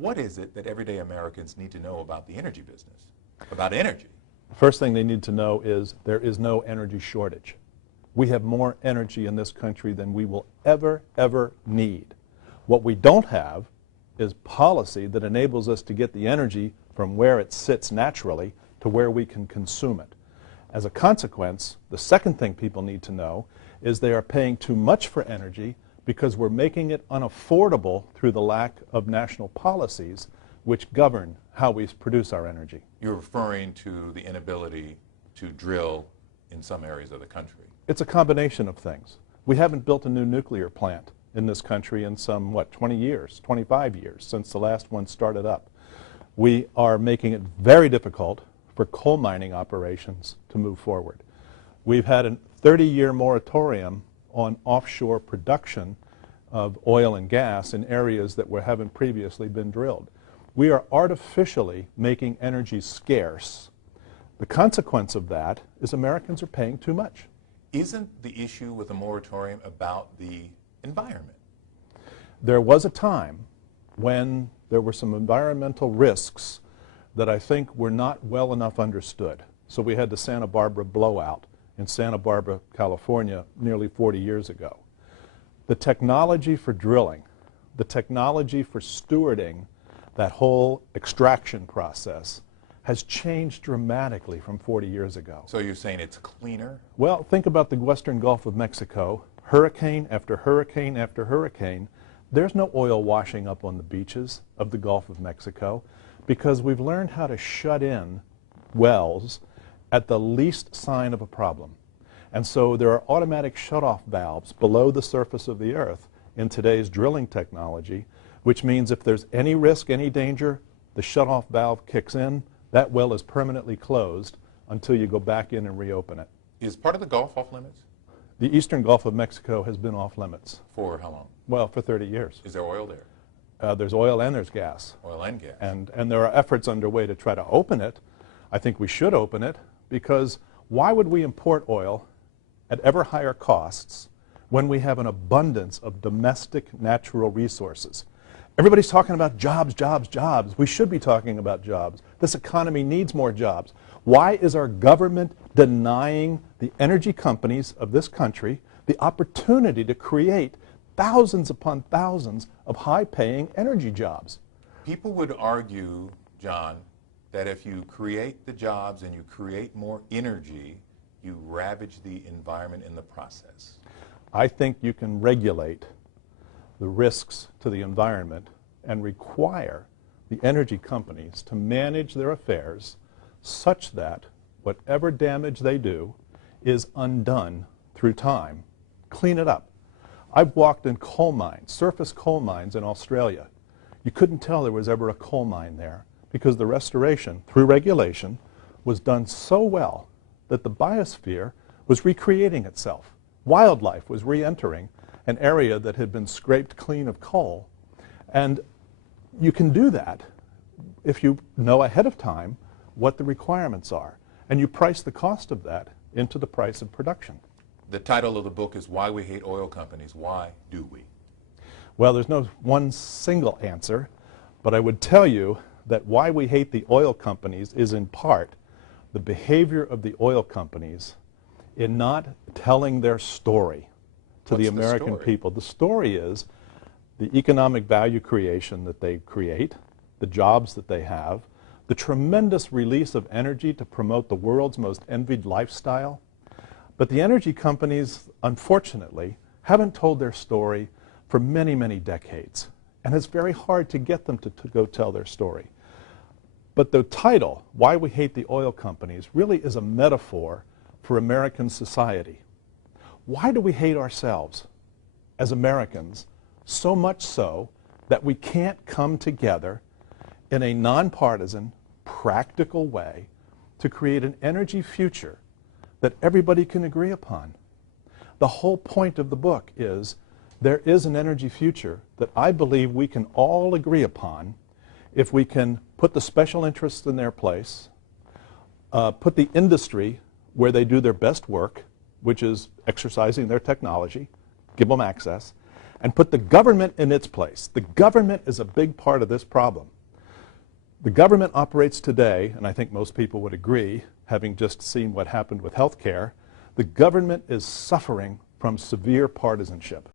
What is it that everyday Americans need to know about the energy business, about energy? First thing they need to know is there is no energy shortage. We have more energy in this country than we will ever need. What we don't have is policy that enables us to get the energy from where it sits naturally to where we can consume it. As a consequence, the second thing people need to know is they are paying too much for energy because we're making it unaffordable through the lack of national policies which govern how we produce our energy. You're referring to the inability to drill in some areas of the country. It's a combination of things. We haven't built a new nuclear plant in this country in some, 20 years, 25 years since the last one started up. We are making it very difficult for coal mining operations to move forward. We've had a 30-year moratorium on offshore production of oil and gas in areas that haven't previously been drilled. We are artificially making energy scarce. The consequence of that is Americans are paying too much. Isn't the issue with the moratorium about the environment? There was a time when there were some environmental risks that I think were not well enough understood. So we had the Santa Barbara blowout in Santa Barbara, California, nearly 40 years ago. The technology for drilling, the technology for stewarding that whole extraction process has changed dramatically from 40 years ago. So you're saying it's cleaner? Well, think about the western Gulf of Mexico. Hurricane after hurricane after hurricane. There's no oil washing up on the beaches of the Gulf of Mexico because we've learned how to shut in wells at the least sign of a problem. And so there are automatic shutoff valves below the surface of the earth in today's drilling technology, which means if there's any risk, any danger, the shutoff valve kicks in, that well is permanently closed until you go back in and reopen it. Is part of the Gulf off limits? The eastern Gulf of Mexico has been off limits. For how long? Well, for 30 years. Is there oil there? There's oil and there's gas. Oil and gas. And there are efforts underway to try to open it. I think we should open it because why would we import oil at ever higher costs when we have an abundance of domestic natural resources? Everybody's talking about jobs, jobs, jobs. We should be talking about jobs. This economy needs more jobs. Why is our government denying the energy companies of this country the opportunity to create thousands upon thousands of high-paying energy jobs? People would argue, John, that if you create the jobs and you create more energy, you ravage the environment in the process. I think you can regulate the risks to the environment and require the energy companies to manage their affairs such that whatever damage they do is undone through time. Clean it up. I've walked in coal mines, surface coal mines in Australia. You couldn't tell there was ever a coal mine there because the restoration, through regulation, was done so well that the biosphere was recreating itself. Wildlife was re-entering an area that had been scraped clean of coal. And you can do that if you know ahead of time what the requirements are. And you price the cost of that into the price of production. The title of the book is Why We Hate Oil Companies. Why do we? Well, there's no one single answer, but I would tell you that why we hate the oil companies is in part the behavior of the oil companies in not telling their story to the American people. The story is the economic value creation that they create, the jobs that they have, the tremendous release of energy to promote the world's most envied lifestyle. But the energy companies, unfortunately, haven't told their story for many, many decades. And it's very hard to get them to go tell their story. But the title, Why We Hate the Oil Companies, really is a metaphor for American society. Why do we hate ourselves as Americans so much so that we can't come together in a nonpartisan, practical way to create an energy future that everybody can agree upon? The whole point of the book is there is an energy future that I believe we can all agree upon if we can put the special interests in their place, put the industry where they do their best work, which is exercising their technology, give them access, and put the government in its place. The government is a big part of this problem. The government operates today, and I think most people would agree, having just seen what happened with health care, the government is suffering from severe partisanship.